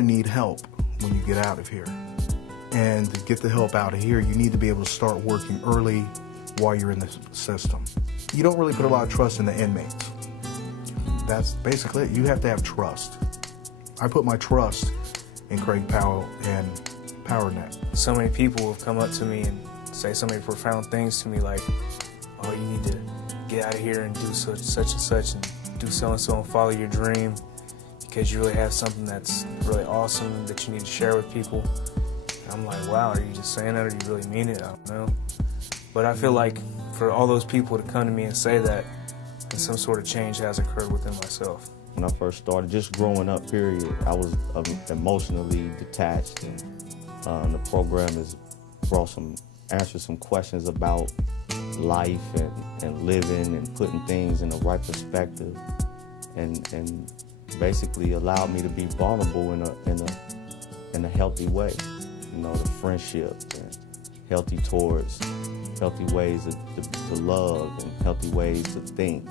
to need help when you get out of here. And to get the help out of here, you need to be able to start working early while you're in the system. You don't really put a lot of trust in the inmates. That's basically it. You have to have trust. I put my trust in Craig Powell and PowerNet. So many people have come up to me and say so many profound things to me, like, oh, you need to get out of here and do such and such and do so-and-so and follow your dream because you really have something that's really awesome that you need to share with people. And I'm like, wow, are you just saying that or do you really mean it? I don't know. But I feel like for all those people to come to me and say that, some sort of change has occurred within myself. When I first started, just growing up, period, I was emotionally detached. And the program has answered some questions about life and living and putting things in the right perspective, and basically allowed me to be vulnerable in a healthy way. You know, the friendships and healthy ways to love and healthy ways to think.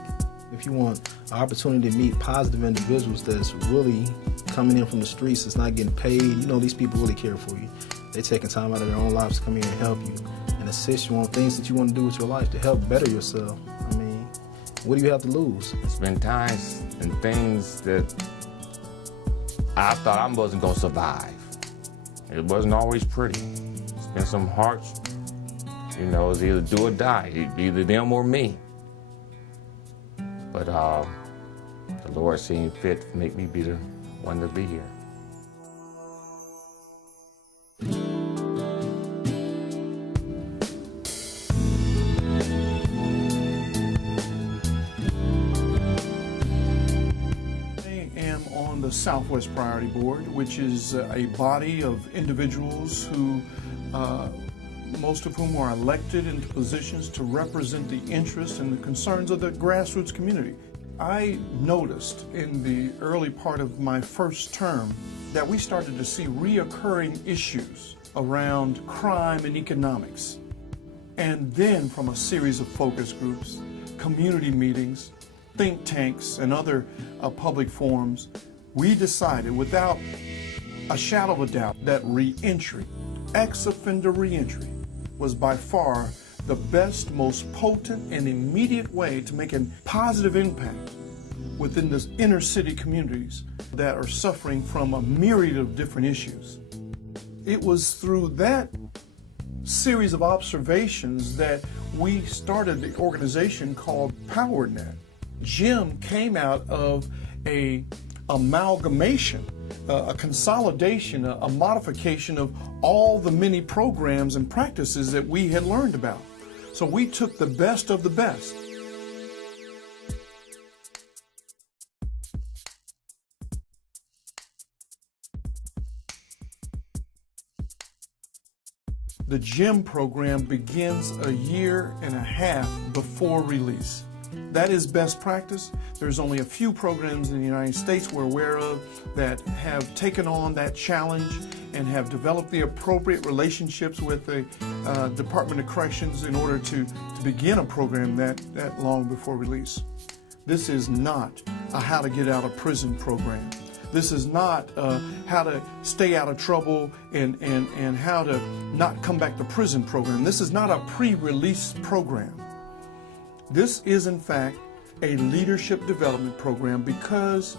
If you want an opportunity to meet positive individuals that's really coming in from the streets, that's not getting paid, you know these people really care for you. They're taking time out of their own lives to come in and help you and assist you on things that you want to do with your life to help better yourself. I mean, what do you have to lose? It's been times and things that I thought I wasn't going to survive. It wasn't always pretty. It's been some harsh, you know, it's either do or die, either them or me. But the Lord seemed fit to make me be the one to be here. I am on the Southwest Priority Board, which is a body of individuals who most of whom are elected into positions to represent the interests and the concerns of the grassroots community. I noticed in the early part of my first term that we started to see reoccurring issues around crime and economics. And then from a series of focus groups, community meetings, think tanks, and other public forums, we decided without a shadow of a doubt that reentry, ex-offender reentry, was by far the best, most potent, and immediate way to make a positive impact within the inner city communities that are suffering from a myriad of different issues. It was through that series of observations that we started the organization called PowerNet. GEM came out of an amalgamation, a consolidation, a modification of all the many programs and practices that we had learned about. So we took the best of the best. The GEM program begins a year and a half before release. That is best practice. There's only a few programs in the United States we're aware of that have taken on that challenge and have developed the appropriate relationships with the Department of Corrections in order to begin a program that long before release. This is not a how to get out of prison program. This is not how to stay out of trouble and how to not come back to prison program. This is not a pre-release program. This is, in fact, a leadership development program because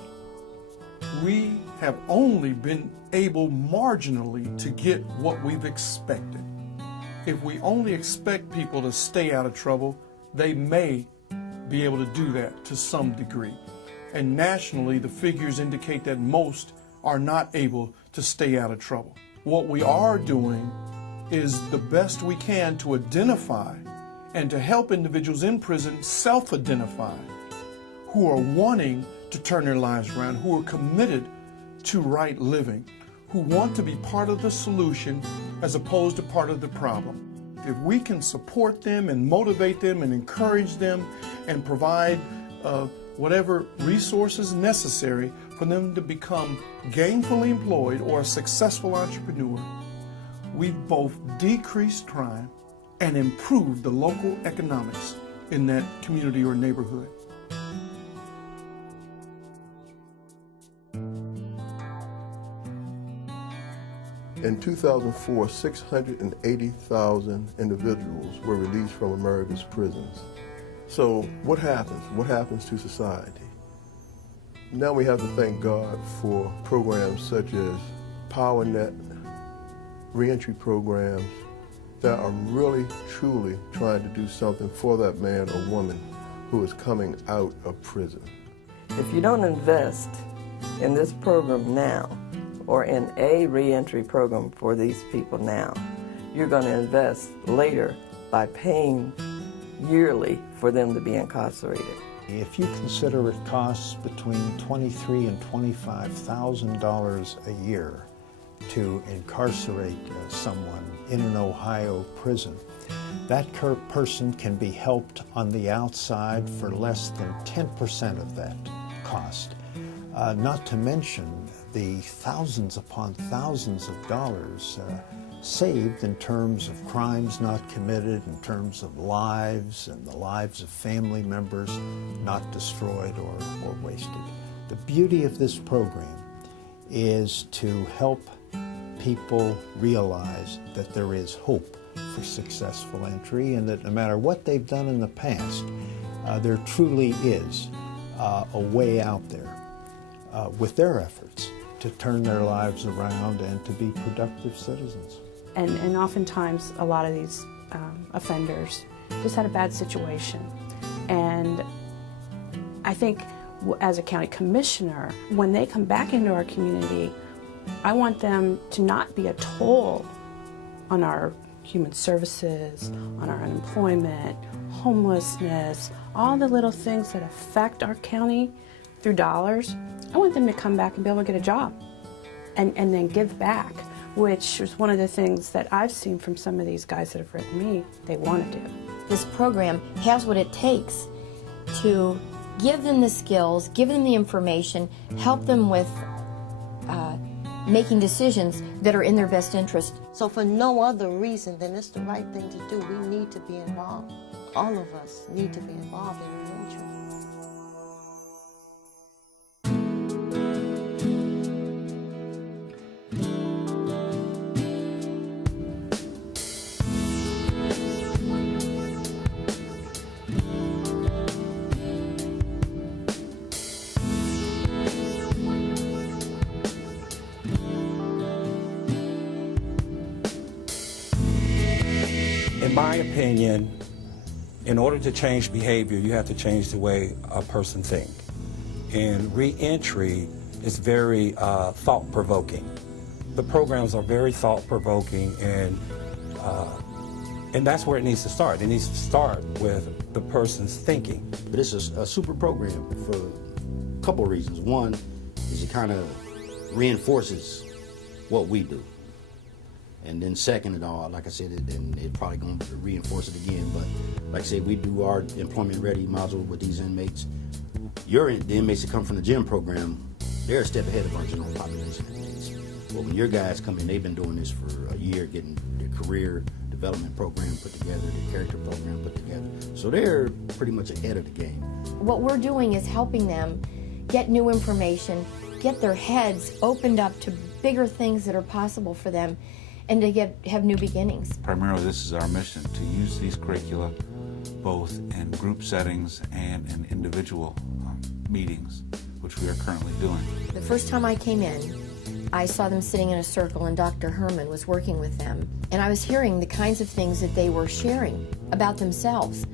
we have only been able marginally to get what we've expected. If we only expect people to stay out of trouble, they may be able to do that to some degree. And nationally, the figures indicate that most are not able to stay out of trouble. What we are doing is the best we can to identify and to help individuals in prison self-identify who are wanting to turn their lives around, who are committed to right living, who want to be part of the solution as opposed to part of the problem. If we can support them and motivate them and encourage them and provide whatever resources necessary for them to become gainfully employed or a successful entrepreneur, we've both decreased crime and improved the local economics in that community or neighborhood. In 2004, 680,000 individuals were released from America's prisons. So what happens? What happens to society? Now we have to thank God for programs such as PowerNet, reentry programs that are really, truly trying to do something for that man or woman who is coming out of prison. If you don't invest in this program now, or in a reentry program for these people now, you're going to invest later by paying yearly for them to be incarcerated. If you consider it costs between $23,000 and $25,000 a year to incarcerate someone in an Ohio prison, that person can be helped on the outside for less than 10% of that cost. Not to mention the thousands upon thousands of dollars saved in terms of crimes not committed, in terms of lives and the lives of family members not destroyed or wasted. The beauty of this program is to help people realize that there is hope for successful entry, and that no matter what they've done in the past, there truly is a way out there with their efforts to turn their lives around and to be productive citizens. And oftentimes a lot of these offenders just had a bad situation. And I think as a county commissioner, when they come back into our community, I want them to not be a toll on our human services, on our unemployment, homelessness, all the little things that affect our county through dollars. I want them to come back and be able to get a job and then give back, which is one of the things that I've seen from some of these guys that have written me they want to do. This program has what it takes to give them the skills, give them the information, help them with making decisions that are in their best interest. So for no other reason than it's the right thing to do, we need to be involved. All of us need to be involved in reentry. In my opinion, in order to change behavior, you have to change the way a person thinks. And re-entry is very thought-provoking. The programs are very thought-provoking, and that's where it needs to start. It needs to start with the person's thinking. But it's a super program for a couple of reasons. One is it kind of reinforces what we do. And then second of all, like I said, it's probably going to reinforce it again, but like I said, we do our employment ready module with these inmates. The inmates that come from the GEM program, they're a step ahead of our general population inmates. But when your guys come in, they've been doing this for a year, getting their career development program put together, their character program put together. So they're pretty much ahead of the game. What we're doing is helping them get new information, get their heads opened up to bigger things that are possible for them, and to have new beginnings. Primarily, this is our mission, to use these curricula both in group settings and in individual meetings, which we are currently doing. The first time I came in, I saw them sitting in a circle and Dr. Herman was working with them, and I was hearing the kinds of things that they were sharing about themselves.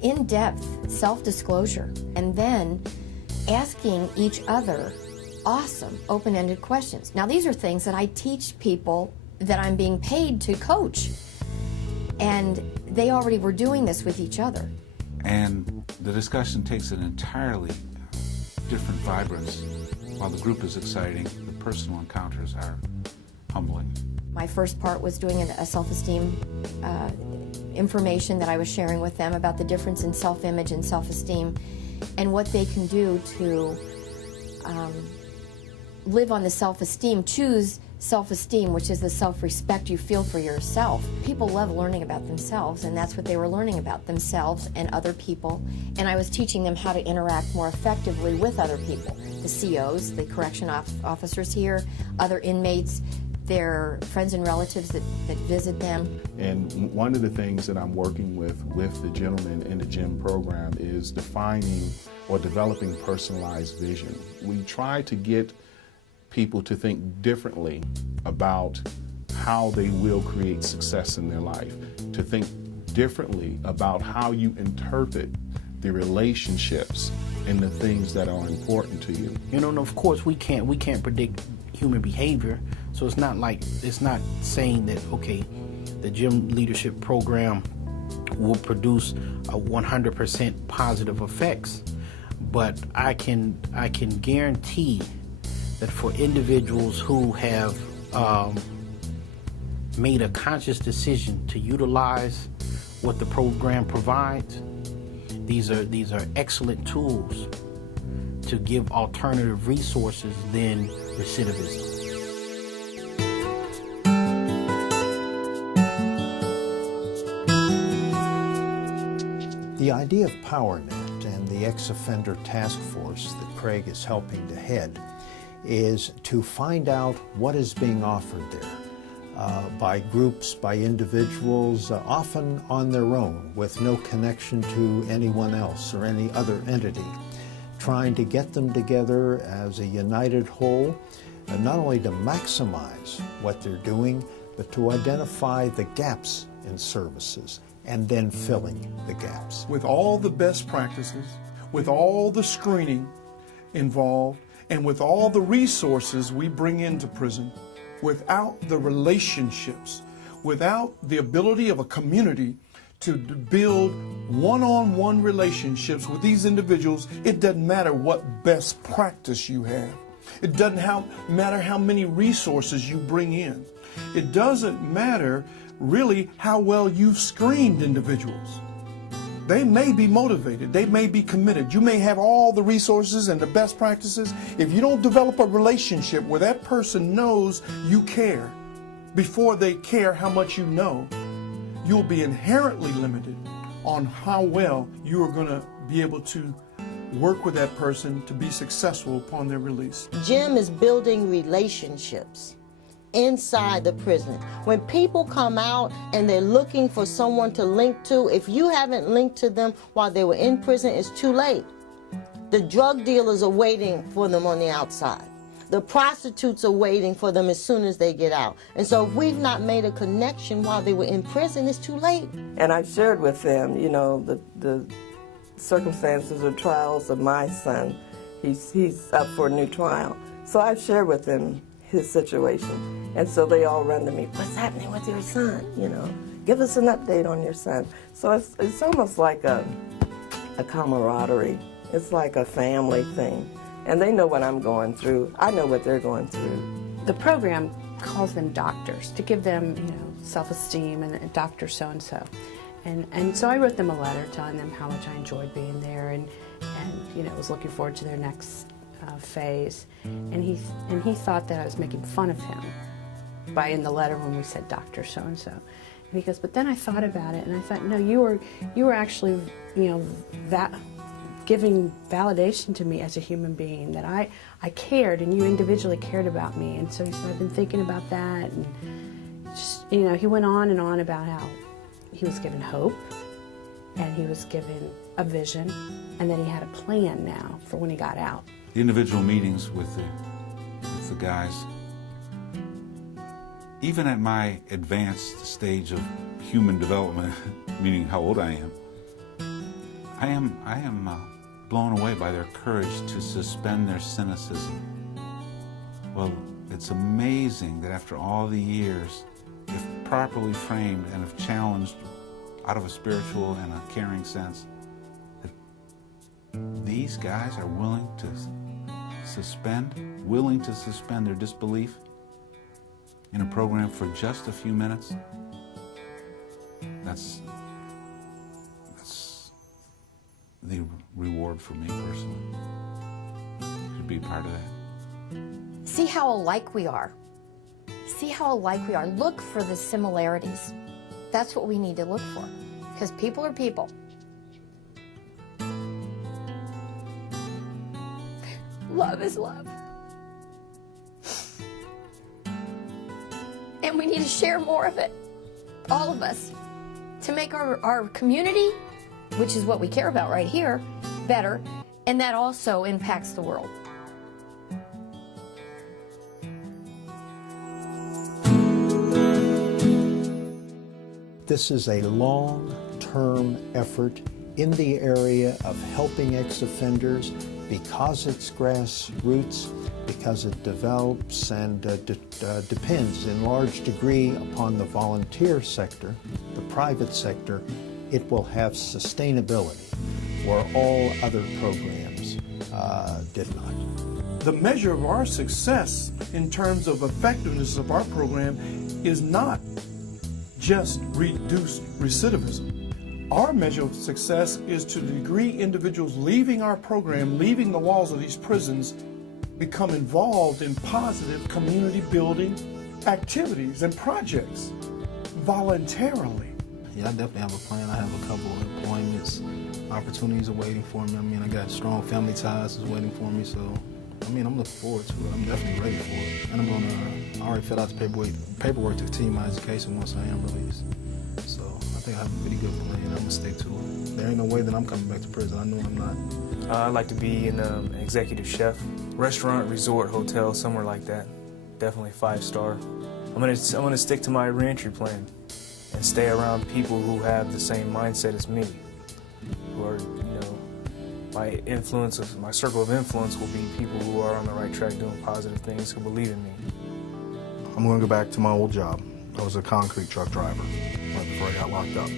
In-depth self-disclosure, and then asking each other awesome, open-ended questions. Now, these are things that I teach people that I'm being paid to coach. And they already were doing this with each other. And the discussion takes an entirely different vibrance. While the group is exciting, the personal encounters are humbling. My first part was doing a self-esteem information that I was sharing with them about the difference in self-image and self-esteem and what they can do to live on the self-esteem, choose self-esteem, which is the self-respect you feel for yourself. People love learning about themselves, and that's what they were learning about, themselves and other people. And I was teaching them how to interact more effectively with other people, the COs, the correction officers here, other inmates their friends and relatives that visit them. And one of the things that I'm working with the gentlemen in the GEM program is defining or developing personalized vision. We try to get people to think differently about how they will create success in their life, to think differently about how you interpret the relationships and the things that are important to you. You know, and of course we can't predict human behavior, so it's not saying that, okay, the GEM leadership program will produce a 100% positive effects, but I can guarantee that for individuals who have made a conscious decision to utilize what the program provides, these are excellent tools to give alternative resources than recidivism. The idea of PowerNet and the ex-offender task force that Craig is helping to head is to find out what is being offered there by groups, by individuals, often on their own with no connection to anyone else or any other entity, trying to get them together as a united whole, not only to maximize what they're doing, but to identify the gaps in services and then filling the gaps. With all the best practices, with all the screening involved, and with all the resources we bring into prison, without the relationships, without the ability of a community to build one-on-one relationships with these individuals, it doesn't matter what best practice you have. It doesn't matter how many resources you bring in. It doesn't matter really how well you've screened individuals. They may be motivated, they may be committed. You may have all the resources and the best practices. If you don't develop a relationship where that person knows you care before they care how much you know, you'll be inherently limited on how well you are going to be able to work with that person to be successful upon their release. GEM is building relationships inside the prison. When people come out and they're looking for someone to link to, if you haven't linked to them while they were in prison, it's too late. The drug dealers are waiting for them on the outside. The prostitutes are waiting for them as soon as they get out. And so if we've not made a connection while they were in prison, it's too late. And I shared with them, you know, the circumstances or trials of my son. He's up for a new trial. So I shared with them his situation. And so they all run to me, what's happening with your son? You know, give us an update on your son. So it's almost like a camaraderie. It's like a family thing. And they know what I'm going through. I know what they're going through. The program calls them doctors to give them, you know, self-esteem and Dr. so-and-so. And so I wrote them a letter telling them how much I enjoyed being there and you know, was looking forward to their next phase. And he thought that I was making fun of him by in the letter when we said Dr. so-and-so. And he goes, but then I thought about it and I thought, no, you were actually, you know, that giving validation to me as a human being, that I cared and you individually cared about me. And so he said, I've been thinking about that. And just, you know, he went on and on about how he was given hope and he was given a vision and then he had a plan now for when he got out. The individual meetings with the guys, even at my advanced stage of human development, meaning how old I am blown away by their courage to suspend their cynicism. Well, it's amazing that after all the years, if properly framed and if challenged out of a spiritual and a caring sense, that these guys are willing to suspend their disbelief in a program for just a few minutes. That's the reward for me personally. To be a part of that. See how alike we are. See how alike we are. Look for the similarities. That's what we need to look for, because people are people. Love is love. we need to share more of it, all of us, to make our community, which is what we care about right here, better, and that also impacts the world. This is a long-term effort in the area of helping ex-offenders because it's grassroots, because it develops and depends in large degree upon the volunteer sector, the private sector. It will have sustainability where all other programs did not. The measure of our success in terms of effectiveness of our program is not just reduced recidivism. Our measure of success is to the degree individuals leaving our program, leaving the walls of these prisons, become involved in positive community building activities and projects voluntarily. Yeah, I definitely have a plan. I have a couple of employments, opportunities are waiting for me. I mean, I got strong family ties is waiting for me, so I mean, I'm looking forward to it. I'm definitely ready for it. And I already filled out the paperwork to continue my education once I am released. So I think I have a pretty good plan. I'm gonna stick to it. There ain't no way that I'm coming back to prison. I know I'm not. I'd like to be an executive chef, restaurant, resort, hotel, somewhere like that. Definitely 5-star. I'm gonna stick to my reentry plan and stay around people who have the same mindset as me, who are, my circle of influence will be people who are on the right track doing positive things, who believe in me. I'm going to go back to my old job. I was a concrete truck driver right before I got locked up.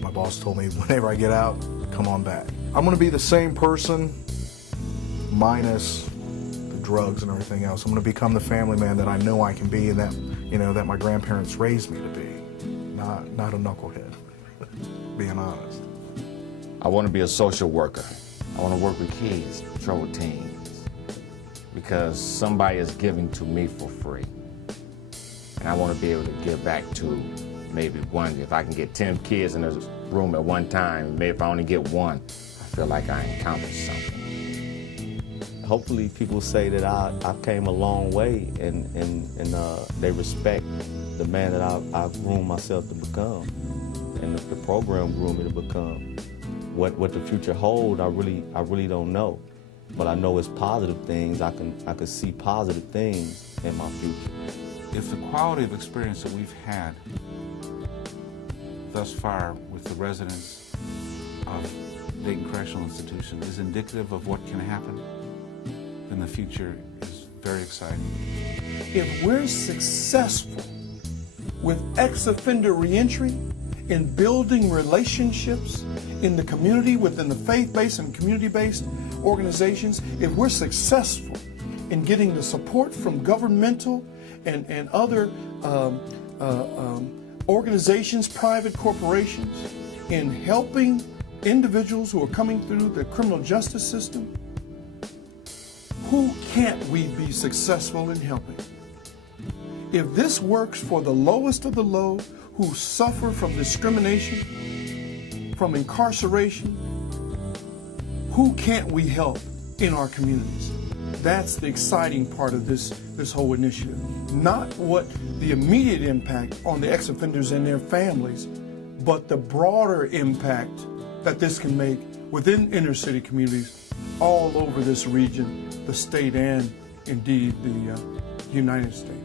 My boss told me whenever I get out, come on back. I'm going to be the same person minus the drugs and everything else. I'm going to become the family man that I know I can be and that, that my grandparents raised me to be. Not a knucklehead, being honest. I want to be a social worker. I want to work with kids, patrol teams, because somebody is giving to me for free. And I want to be able to give back to maybe one. If I can get 10 kids in a room at one time, maybe if I only get one, I feel like I accomplished something. Hopefully people say that I came a long way and they respect the man that I groomed myself to become, and the program groomed me to become. What the future holds, I really don't know, but I know it's positive things. I can see positive things in my future. If the quality of experience that we've had thus far with the residents of Dayton Correctional Institution is indicative of what can happen, then the future is very exciting. If we're successful with ex-offender reentry in building relationships in the community, within the faith-based and community-based organizations, if we're successful in getting the support from governmental and other organizations, private corporations, in helping individuals who are coming through the criminal justice system, who can't we be successful in helping? If this works for the lowest of the low who suffer from discrimination, from incarceration, who can't we help in our communities? That's the exciting part of this whole initiative. Not what the immediate impact on the ex-offenders and their families, but the broader impact that this can make within inner city communities all over this region, the state, and indeed the United States.